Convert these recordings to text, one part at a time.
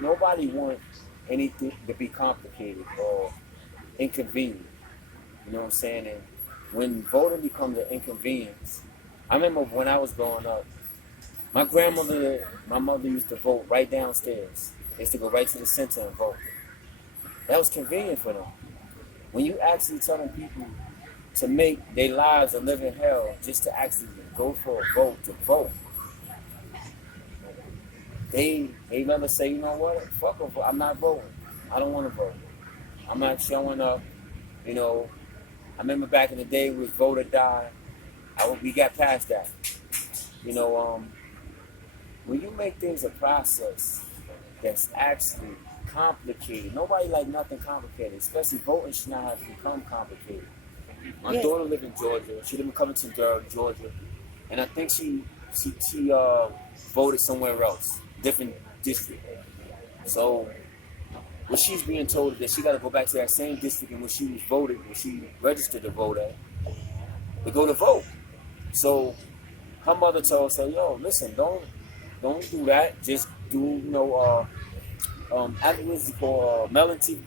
nobody wants anything to be complicated or inconvenient. You know what I'm saying? And when voting becomes an inconvenience, I remember when I was growing up, my mother used to vote right downstairs. They used to go right to the center and vote. That was convenient for them. When you actually telling people to make their lives a living hell just to actually go for a vote to vote, they rather say, you know what, fuck a vote. I'm not voting. I don't want to vote. I'm not showing up. You know, I remember back in the day it was vote or die. We got past that. You know, when you make things a process that's actually complicated, nobody like nothing complicated, especially voting should not have become complicated. My daughter lived in Georgia. She lived in Covington, Georgia, and I think she voted somewhere else, different district. So what she's being told is that she got to go back to that same district in which she was voted, where she registered to vote at, to go to vote. So her mother told her, "Yo, listen, don't do that. Just do, you know, activism for melon-tea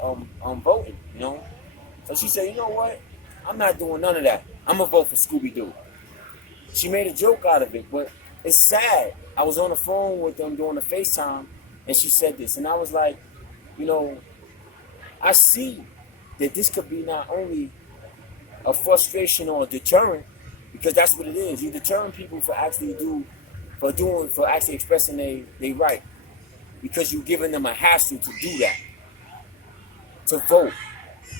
voting, you know." So she said, "You know what? I'm not doing none of that. I'm gonna vote for Scooby-Doo." She made a joke out of it, but it's sad. I was on the phone with them doing the FaceTime, and she said this, and I was like, you know, I see that this could be not only a frustration or a deterrent, because that's what it is. You deterring people for actually expressing their right, because you're giving them a hassle to do that, to vote.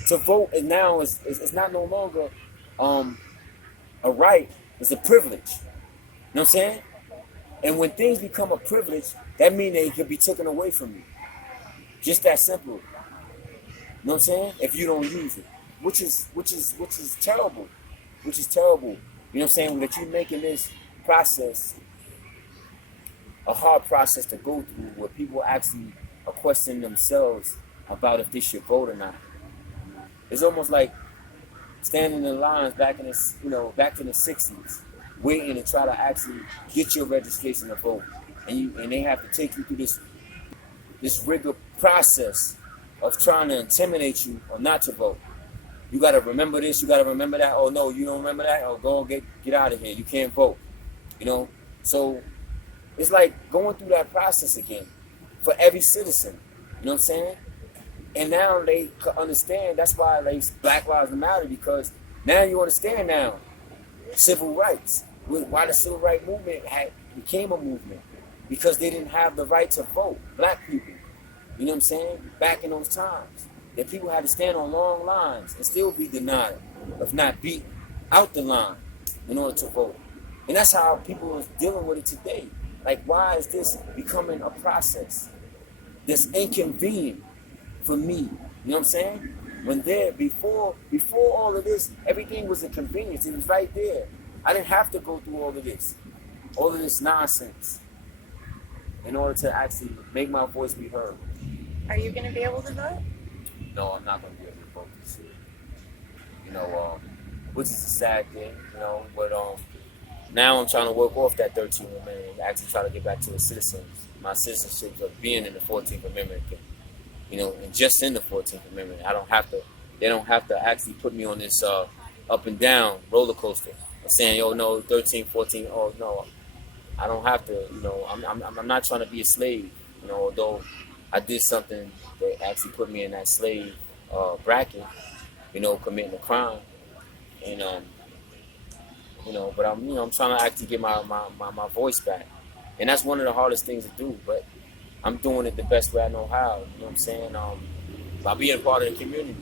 To vote and now is not no longer a right, it's a privilege. You know what I'm saying? And when things become a privilege, that means they could be taken away from you. Just that simple. You know what I'm saying? If you don't use it. Which is terrible. Which is terrible. You know what I'm saying? That you're making this process a hard process to go through, where people actually are questioning themselves about if they should vote or not. It's almost like standing in lines back in the '60s, waiting to try to actually get your registration to vote, and they have to take you through this rigor process of trying to intimidate you or not to vote. You got to remember this, you got to remember that. Oh no, you don't remember that? Oh, go get out of here. You can't vote. You know, so it's like going through that process again for every citizen. You know what I'm saying? And now they understand. That's why like Black Lives Matter, because now you understand now civil rights. Why the civil rights movement became a movement, because they didn't have the right to vote. Black people, you know what I'm saying? Back in those times, that people had to stand on long lines and still be denied, if not beat out the line, in order to vote. And that's how people are dealing with it today. Like, why is this becoming a process that's inconvenient for me? You know what I'm saying? When before all of this, everything was a convenience. It was right there. I didn't have to go through all of this nonsense, in order to actually make my voice be heard. Are you going to be able to vote? No, I'm not going to be able to vote this year. You know, which is a sad thing, you know, but now I'm trying to work off that 13th Amendment and actually try to get back to the citizens, my citizenship of being in the 14th Amendment. You know, and just in the 14th Amendment, they don't have to actually put me on this up and down roller coaster of saying, oh no, 13, 14, oh no, I don't have to, you know, I'm not trying to be a slave, you know, although I did something that actually put me in that slave bracket, you know, committing a crime, and you know, but I'm trying to actually get my voice back, and that's one of the hardest things to do, but I'm doing it the best way I know how. You know what I'm saying? By being part of the community.